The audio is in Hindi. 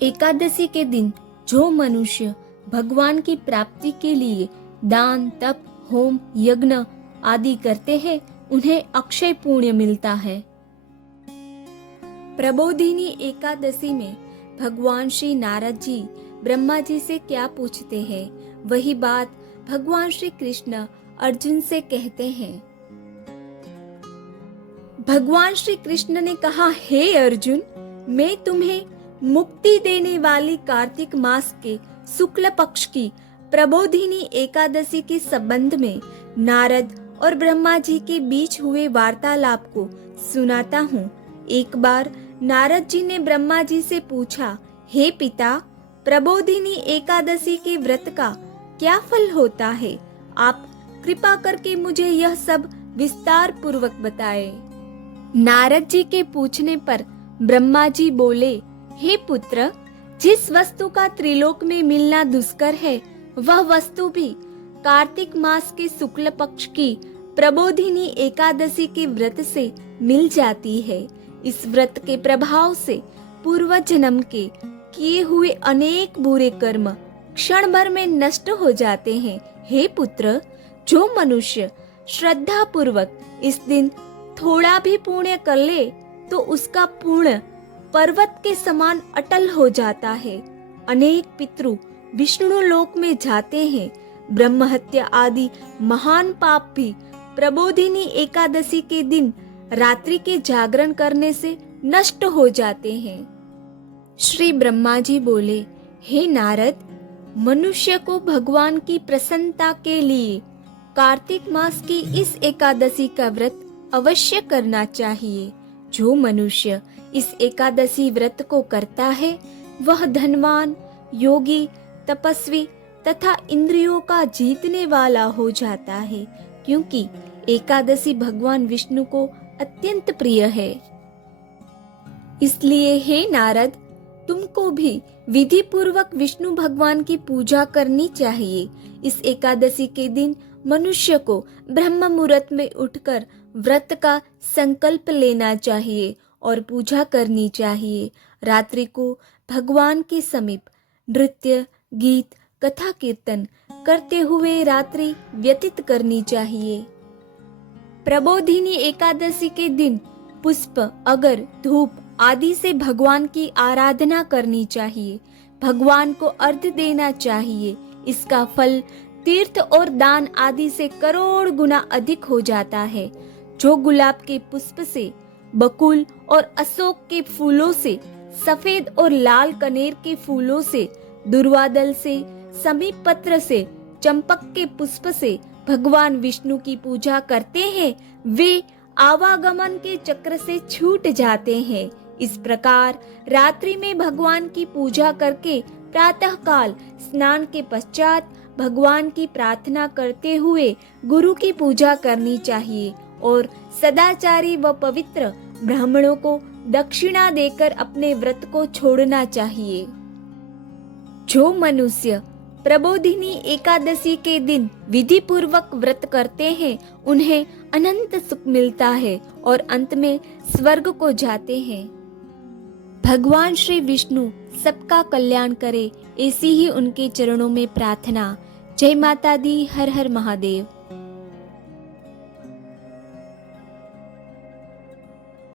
एकादशी के दिन जो मनुष्य भगवान की प्राप्ति के लिए दान, तप, होम, यज्ञ आदि करते हैं, उन्हें अक्षय पुण्य मिलता है। प्रबोधिनी एकादशी में भगवान श्री नारद जी ब्रह्मा जी से क्या पूछते हैं, वही बात भगवान श्री कृष्ण अर्जुन से कहते हैं। भगवान श्री कृष्ण ने कहा, हे अर्जुन, मैं तुम्हें मुक्ति देने वाली कार्तिक मास के शुक्ल पक्ष की प्रबोधिनी एकादशी के संबंध में नारद और ब्रह्मा जी के बीच हुए वार्तालाप को सुनाता हूँ। एक बार नारद जी ने ब्रह्मा जी से पूछा, हे पिता, प्रबोधिनी एकादशी के व्रत का क्या फल होता है? आप कृपा करके मुझे यह सब विस्तार पूर्वक बताए। नारद जी के पूछने पर ब्रह्मा जी बोले, हे पुत्र, जिस वस्तु का त्रिलोक में मिलना दुष्कर है, वह वस्तु भी कार्तिक मास के शुक्ल पक्ष की प्रबोधिनी एकादशी के व्रत से मिल जाती है। इस व्रत के प्रभाव से पूर्व जन्म के किए हुए अनेक बुरे कर्म क्षण भर में नष्ट हो जाते हैं। हे पुत्र, जो मनुष्य श्रद्धा पूर्वक इस दिन थोड़ा भी पुण्य कर ले तो उसका पुण्य पर्वत के समान अटल हो जाता है। अनेक पितृ विष्णु लोक में जाते हैं। ब्रह्म हत्या आदि महान पाप भी प्रबोधिनी एकादशी के दिन रात्रि के जागरण करने से नष्ट हो जाते हैं। श्री ब्रह्मा जी बोले, हे नारद, मनुष्य को भगवान की प्रसन्नता के लिए कार्तिक मास की इस एकादशी का व्रत अवश्य करना चाहिए। जो मनुष्य इस एकादशी व्रत को करता है, वह धनवान, योगी, तपस्वी तथा इंद्रियों का जीतने वाला हो जाता है, क्योंकि एकादशी भगवान विष्णु को अत्यंत प्रिय है। इसलिए हे नारद, तुमको भी विधि पूर्वक विष्णु भगवान की पूजा करनी चाहिए। इस एकादशी के दिन मनुष्य को ब्रह्म मुहूर्त में उठकर व्रत का संकल्प लेना चाहिए और पूजा करनी चाहिए। रात्रि को भगवान के समीप नृत्य, गीत, कथा कीर्तन करते हुए रात्रि व्यतीत करनी चाहिए। प्रबोधिनी एकादशी के दिन पुष्प, अगर, धूप आदि से भगवान की आराधना करनी चाहिए। भगवान को अर्घ्य देना चाहिए। इसका फल तीर्थ और दान आदि से करोड़ गुना अधिक हो जाता है। जो गुलाब के पुष्प से, बकुल और अशोक के फूलों से, सफेद और लाल कनेर के फूलों से, दुर्वादल से, समीप पत्र से, चंपक के पुष्प से भगवान विष्णु की पूजा करते हैं, वे आवागमन के चक्र से छूट जाते हैं। इस प्रकार रात्रि में भगवान की पूजा करके प्रातः काल स्नान के पश्चात भगवान की प्रार्थना करते हुए गुरु की पूजा करनी चाहिए और सदाचारी व पवित्र ब्राह्मणों को दक्षिणा देकर अपने व्रत को छोड़ना चाहिए। जो मनुष्य प्रबोधिनी एकादशी के दिन विधि पूर्वक व्रत करते हैं, उन्हें अनंत सुख मिलता है और अंत में स्वर्ग को जाते हैं। भगवान श्री विष्णु सबका कल्याण करे, ऐसी ही उनके चरणों में प्रार्थना। जय माता दी। हर हर महादेव।